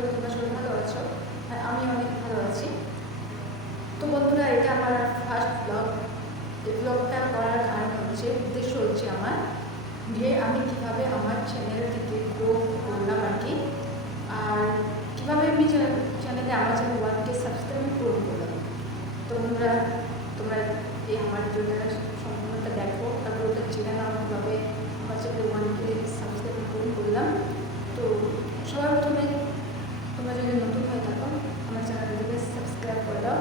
করি তোমরা সবাই ভালো আছো, আর আমি অনেক ভালো আছি। তো বন্ধুরা, এটা আমার ফার্স্ট ব্লগ। এই ব্লগটা করার কারণ হচ্ছে, উদ্দেশ্য হচ্ছে আমার যে আমি কীভাবে আমার চ্যানেলটিকে গ্রো করলাম আর কি, আর কীভাবে আমি চ্যানেলে আমার চ্যানেল 1K সাবস্ক্রাইব পূরণ করলাম। তো বন্ধুরা, তোমরা এই আমার ভিডিওটা সম্পূর্ণটা দেখো, তারপর ওটা জেনে নাও কীভাবে আমার চ্যানেল 1K সাবস্ক্রাইব পূরণ করলাম। তো সবার প্রথমে তোমরা যদি নতুন হয়ে থাকো, আমার চ্যানেলটিকে সাবস্ক্রাইব করে দাও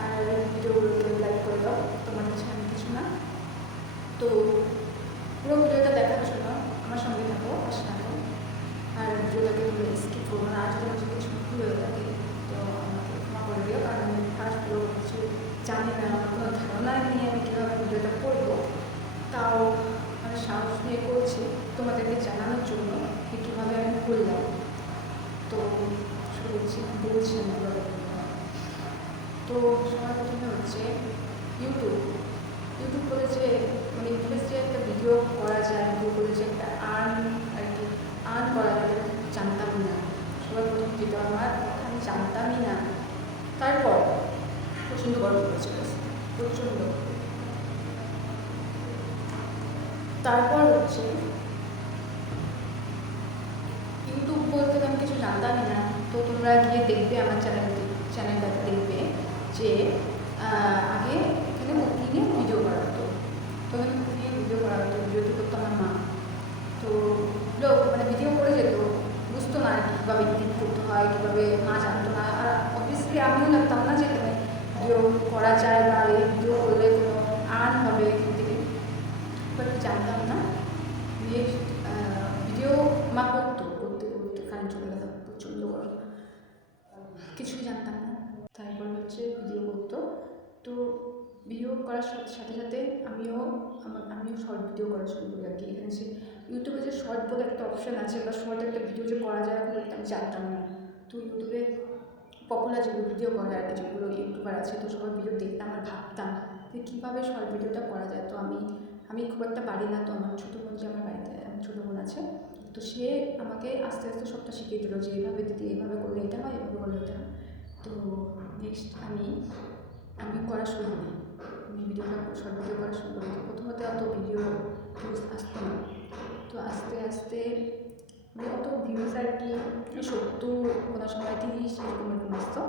আর ভিডিওগুলোকে লাইক করে দাও। তোমার কাছে আমি কিছু না। তো পুরো ভিডিওটা দেখার জন্য আমার সঙ্গে থাকো, পাশে থাকো, আর ভিডিওটাকে স্কিপ করবো না। আর যদি আমার কিছু ভুল হয়ে থাকে তো আমাকে ক্ষমা করে দিও, কারণ আমি ফার্স্ট পুরো কিছু জানি না, আমার কোনো ধারণা নিয়ে আমি কীভাবে ভিডিওটা করবো, তাও আমি সাহস নিয়ে করছি তোমাদেরকে জানানোর জন্য যে কীভাবে আমি করলাম। তো শুরু করছি, বলছি তো সবার প্রথমে হচ্ছে ইউটিউব করে যে মানে ইউটিউবে যে একটা ভিডিও করা যায়, ভিডিও করে যে একটা আর্ন করা যায়, জানতাম না। সবার প্রথম যেটা আমি জানতামই না। তারপর প্রচণ্ড গরম পড়েছিল, প্রচণ্ড। তারপর হচ্ছে ইউটিউব বলতে আমি কিছু জানতামই না। তো তোমরা গিয়ে দেখবে আমার চ্যানেলটাতে দেখবে যে আগে এখানে কুকিংয়ে ভিডিও করা হতো। তো এখানে কুকিংয়ে ভিডিও করা হতো, ভিডিওটি করতো আমার মা। তো লোক মানে ভিডিও করে যেত, বুঝতো না আর কি কীভাবে এডিট করতে হয়, কীভাবে মা জানতো না। আর অবভিয়াসলি আমিও জানতাম না যে এখানে ভিডিও করা যায় বা এই ভিডিও করলে কোনো আর্ন হবে এখান থেকে, বাট জানতাম না। ভিডিও মা করতে কারেন্ট চলে গেল, প্রচণ্ড গরম, কিছুই জানতাম না। তারপর হচ্ছে ভিডিও করতো। তো ভিডিও করার সাথে সাথে আমিও শর্ট ভিডিও করা শুরু করি আর কি। এখানে যে ইউটিউবে যে শর্ট বলে একটা অপশান আছে বা শর্ট একটা ভিডিও যে করা যায়, আমি জানতাম না। তো ইউটিউবে পপুলার যেগুলো ভিডিও করে আর কি, যেগুলো ইউটিউবার আছে, তো সবার ভিডিও দেখতাম আর ভাবতাম যে কীভাবে শর্ট ভিডিওটা করা যায়। তো আমি খুব একটা পারি না। তো আমার ছোটো বোন, যে আমার বাড়িতে ছোটো বোন আছে, তো সে আমাকে আস্তে আস্তে সবটা শিখিয়ে দিল যে এইভাবে দিদি, এইভাবে করলে এটা হয়, এভাবে করলে এটা হয়। তো নেক্সট আমি করা শুরু করি, শর্ট ভিডিও করা শুরু করি। প্রথমত অত ভিডিও ভিউজ আসতো না। তো আস্তে আস্তে অত ভিউজ আর কি 70, কোনো সময় 30 এরকম আসতো।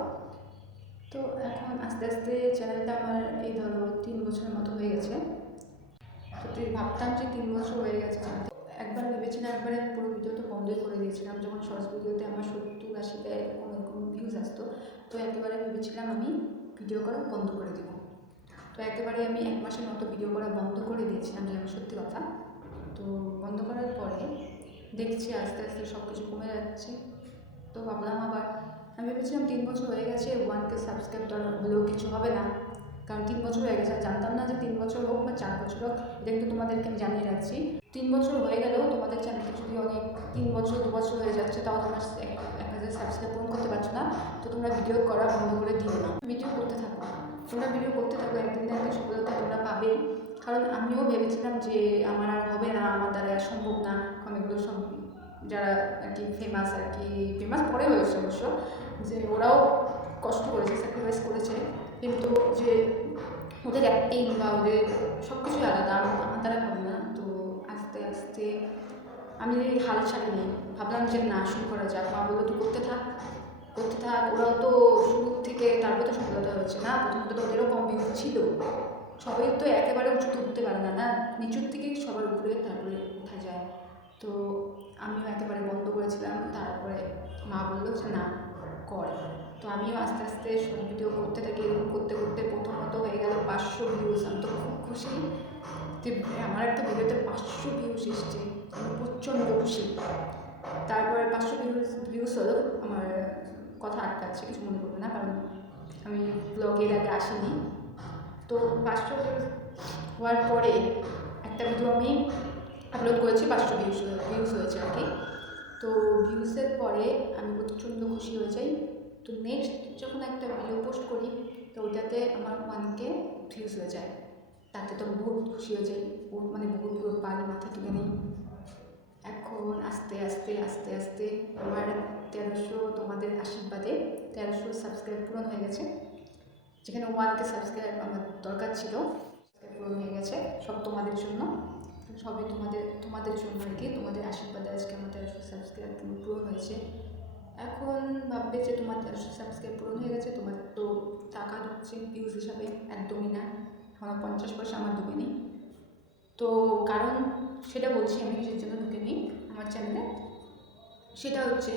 তো এখন আস্তে আস্তে চ্যানেলটা আমার এই ধরো 3 বছরের মতো হয়ে গেছে। সত্যি ভাবতাম যে 3 বছর হয়ে গেছে। একবার ভেবেছিলাম, একবারে পুরো ভিডিওটা বন্ধই করে দিয়েছিলাম যখন শর্টস ভিডিওতে আমার 70-80 এরকম ভিউজ আসতো। তো একেবারে ভেবেছিলাম আমি ভিডিও করা বন্ধ করে দেবো। তো একেবারে আমি 1 মাসের মতো ভিডিও করা বন্ধ করে দিয়েছিলাম, যে আমি সত্যি কথা। তো বন্ধ করার পরে দেখছি আস্তে আস্তে সব কিছু কমে যাচ্ছে। তো ভাবলাম আবার, আমি ভেবেছিলাম 3 বছর হয়ে গেছে, 1K সাবস্ক্রাইব হলেও কিছু হবে না, কারণ 3 বছর হয়ে গেছে। জানতাম না যে 3 বছর হোক বা 4 বছর হোক, এটা কিন্তু তোমাদেরকে আমি জানিয়ে রাখছি। 3 বছর হয়ে গেলেও তোমাদের চ্যানেলটা যদি অনেক 3 বছর 2 বছর হয়ে যাচ্ছে, তাও তোমরা 1000 সাবস্ক্রাইব পূরণ করতে পারছো না, তো তোমরা ভিডিও করা বন্ধ করে দিও না, ভিডিও করতে থাকো। তোমরা ভিডিও করতে থাকো, একদিন না একদিন সফলতা তোমরা পাবে। কারণ আমিও ভেবেছিলাম যে আমার আর হবে না, আমার দ্বারা সম্ভব না, কারণ এগুলো সব যারা আর কি ফেমাস পরে হয়েছে অবশ্য, যে ওরাও কষ্ট করেছে, স্যাক্রিফাইস করেছে, কিন্তু যে ওদের অ্যাক্টিং বা ওদের সব কিছুই আলাদা, আমার দ্বারা হবে না। তো আস্তে আস্তে আমি হাল ছাড়িনি, ভাবলাম যে না, শুরু করা যাক। মা বললো তুই করতে থাক। ওরাও তো শুরু থেকে তারপরে তো সফলতা হয়েছে না। প্রথমত তো ওদেরও কম ভিউজ ছিল, সবাই তো একেবারে উঁচুতে উঠতে পারে না, না, নিচুর থেকেই সবার উপরে তারপরে উঠা যায়। তো আমিও একেবারে বন্ধ করেছিলাম। তারপরে মা বললো যে না, কর। তো আমিও আস্তে আস্তে শর্ট ভিডিও করতে থাকি। এরকম করতে করতে প্রথমত হয়ে গেল 500 ভিউজ। আমি তো খুব খুশি যে আমার একটা ভিডিওতে 500 ভিউজ এসছে, আমি প্রচণ্ড খুশি। তারপরে 500 ভিউজ হলো। আমার কথা আটকাচ্ছে, কিছু মনে করবে না, কারণ আমি ব্লগের আগে আসিনি। তো 500 ভিউজ হওয়ার পরে একটা ভিডিও আমি আপলোড করেছি, 500 ভিউজ হয়েছে আর কি। তো ভিউজের পরে আমি প্রচণ্ড খুশি হয়ে যাই। তো নেক্সট যখন একটা ভিডিও পোস্ট করি, তো ওইটাতে আমার 1K ভিউজ হয়ে যায়। তাতে তো বহুত খুশি হয়ে যাই, বহুত পুরো পানি মাথা তুলে নিই। এখন আস্তে আস্তে আস্তে আস্তে আমার 1300 তোমাদের আশীর্বাদে 1300 সাবস্ক্রাইব পূরণ হয়ে গেছে। যেখানে 1K সাবস্ক্রাইব আমার দরকার ছিল, পূরণ হয়ে গেছে। সব তোমাদের জন্য, সবই তোমাদের জন্য আর কি। তোমাদের আশীর্বাদে আজকে আমার 1300 সাবস্ক্রাইব পূরণ হয়েছে। এখন ভাববে যে তোমার 1300 সাবস্ক্রাইব পূরণ হয়ে গেছে, তোমার তো টাকা ঢুকছে ভিউজ হিসাবে। একদমই না, এখনও 50 পয়সা আমার ঢুকেনি। তো কারণ সেটা বলছি আমি কিসের জন্য ঢুকেনি আমার চ্যানেলে। সেটা হচ্ছে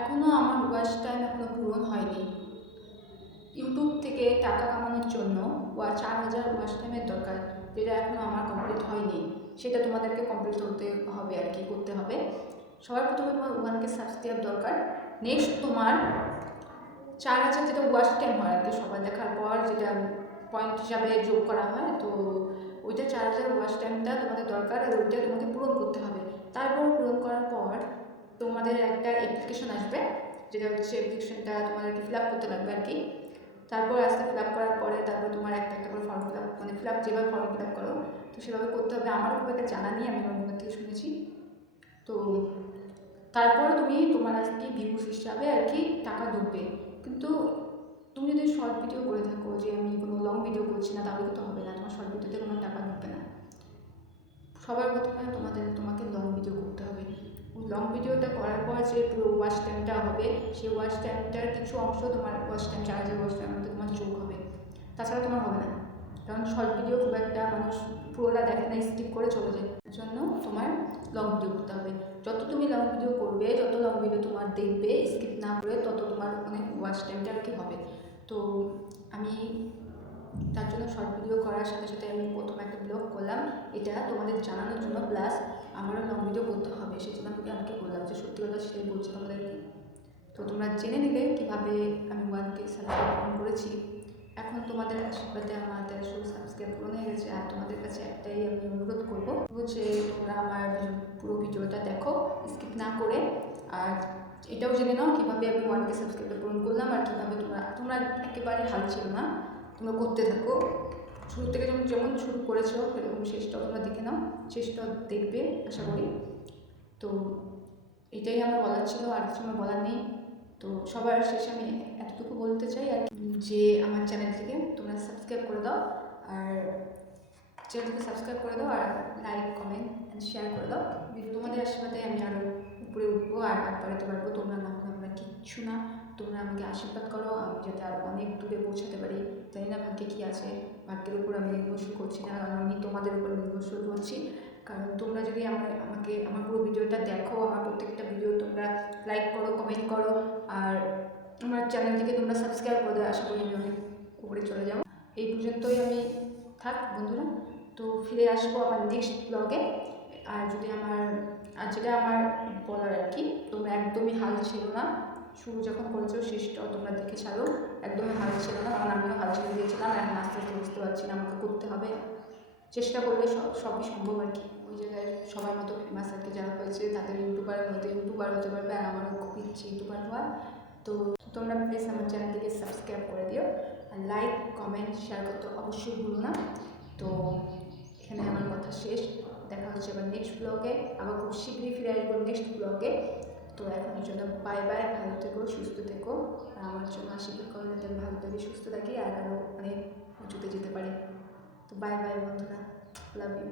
এখনও আমার ওয়াচ টাইম এখনও পূরণ হয়নি। ইউটিউব থেকে টাকা কামানোর জন্য 4000 ওয়াচ টাইমের দরকার, যেটা এখনও আমার কমপ্লিট হয়নি। সেটা তোমাদেরকে কমপ্লিট করতে হবে আর কি, করতে হবে। সবার প্রথমে তোমার 1K সাবস্ক্রাইব দরকার। নেক্সট তোমার 4000 যেটা ওয়াচ টাইম হয় আর কি, সবার দেখার পর যেটা পয়েন্ট হিসাবে যোগ করা হয়, তো ওইটা 4000 ওয়াচ টাইমটা তোমাদের দরকার, আর ওইটা তোমাকে পূরণ করতে হবে। তারপর পূরণ করার পর তোমাদের একটা অ্যাপ্লিকেশন আসবে, যেটা হচ্ছে অ্যাপ্লিকেশনটা তোমাদেরকে ফিল আপ করতে লাগবে আর কি। তারপর আস্তে ফিল আপ করার পরে তারপর তোমার একটা একটা করে ফর্ম ফিল আপ, মানে ফিল আপ যেভাবে ফর্ম ফিল আপ করো তো সেভাবে করতে হবে। আমারও খুব একটা জানা নেই, আমি আমার মনে থেকে শুনেছি। তো তারপর তুমি তোমার আর কি ভিউজ হিসাবে আর কি টাকা ঢুকবে। কিন্তু তুমি যদি শর্ট ভিডিও করে থাকো, যে আমি কোনো লং ভিডিও করছি না, তাহলে তো হবে না, তোমার শর্ট ভিডিওতে কোনো টাকা ঢুকবে না। সবার প্রথমে তোমাকে লং ভিডিও করতে হবে। লং ভিডিওটা করার পর যে পুরো ওয়াচ টাইমটা হবে, সেই ওয়াচ টাইমটার কিছু অংশ তোমার ওয়াচ টাইম 4000 ওয়াচ টাইমের মধ্যে তোমার যোগ হবে, তাছাড়া তোমার হবে না। কারণ শর্ট ভিডিও খুব একটা মানুষ পুরোটা দেখে না, স্কিপ করে চলে যায়। এর জন্য তোমার লং ভিডিও করতে হবে। যত তুমি লং ভিডিও করবে, যত লং ভিডিও তোমার দেখবে স্কিপ না করে, তত তোমার অনেক ওয়াচ টাইমটা আর কি হবে। তো আমি তার জন্য শর্ট ভিডিও করার সাথে সাথে আমি প্রথমে একটা ব্লগ করলাম, এটা তোমাদের জানানোর জন্য, প্লাস আমারও লং ভিডিও করতে হবে, সেই জন্য আমাকে বললাম যে সত্যি কথা সেটাই বলছি তোমাদেরকে। তো তোমরা জেনে নিলে কীভাবে আমি 1K সাবস্ক্রাইব পূরণ করেছি। এখন তোমাদের আশীর্বাদে আমার 1300 সাবস্ক্রাইব পূরণ হয়ে গেছে। আর তোমাদের কাছে একটাই আমি অনুরোধ করবো যে তোমরা আমার পুরো ভিডিওটা দেখো স্কিপ না করে, আর এটাও জেনে নাও কীভাবে আমি 1K সাবস্ক্রাইব পূরণ করলাম, আর কীভাবে তোমরা একেবারে হাল ছিল না, তোমরা করতে থাকো। শুরু থেকে যেমন শুরু করেছো সেরকম শেষটাও তোমরা দেখে নাও, শেষটাও দেখবে আশা করি। তো এটাই আমার বলার ছিল, আর কিছু আমার বলার নেই। তো সবার শেষে আমি এতটুকু বলতে চাই আর যে আমার চ্যানেলটিকে তোমরা সাবস্ক্রাইব করে দাও, আর চ্যানেলটিকে সাবস্ক্রাইব করে দাও, আর লাইক কমেন্ট অ্যান্ড শেয়ার করে দাও। তোমাদের আশীর্বাদে আমি আরও উপরে উঠবো আর বাড়াতে পারবো। তোমরা না হলে আমরা কিচ্ছু না, তোমরা আমাকে আশীর্বাদ করো, আমি যাতে আরও অনেক দূরে পৌঁছাতে পারি। জানি না ভাগ্যে কী আছে, ভাগ্যের উপর আমি নির্ভরশীল করছি না, কারণ আমি তোমাদের উপর নির্ভরশীল করছি। কারণ তোমরা যদি আমাকে আমার পুরো ভিডিওটা দেখো, আমার প্রত্যেকটা ভিডিও তোমরা লাইক করো, কমেন্ট করো, আর আমার চ্যানেলটিকে তোমরা সাবস্ক্রাইব করে দাও, আশা করি আমি অনেক উপরে চলে যাবো। এই পর্যন্তই আমি থাক বন্ধুরা। তো ফিরে আসবো আমার নেক্সট ব্লগে। আর যেটা আমার বলার আর কি, তোমরা একদমই হাল ছিল না, শুরু যখন করেছো শেষটাও তোমরা দেখে ছাড়ো, একদমই হাল ছিল না। কারণ আমিও হাল ছেড়ে দিয়েছিলাম, এখন আস্তে আস্তে বুঝতে পারছি না, আমাকে করতে হবে, চেষ্টা করলে সবই সম্ভব আর কি। ওই জায়গায় সবার মতো ফেমাস আর কি যারা হয়েছে, তাদের ইউটিউবারের মতো ইউটিউবার হতে পারবে, আর আমারও খুব ইচ্ছে ইউটিউবার হওয়ার। তো তোমরা প্লিজ আমার চ্যানেলটিকে সাবস্ক্রাইব করে দিও, আর লাইক কমেন্ট শেয়ার করতে অবশ্যই ভুলো না। তো এখানে আমার কথা শেষ, দেখা হচ্ছে আবার নেক্সট ব্লগে, আবার খুব শীঘ্রই ফিরে আসবো নেক্সট ব্লগে। তো এখনের জন্য বাই বাই, ভালো থেকো, সুস্থ থেকো, আর আমার জন্য আশীর্বাদ করো যাতে আমি ভালো থাকি, সুস্থ থাকি, আর আরও অনেক উঁচুতে যেতে পারি। তো বাই বাই বন্ধুরা, লাভ ইউ।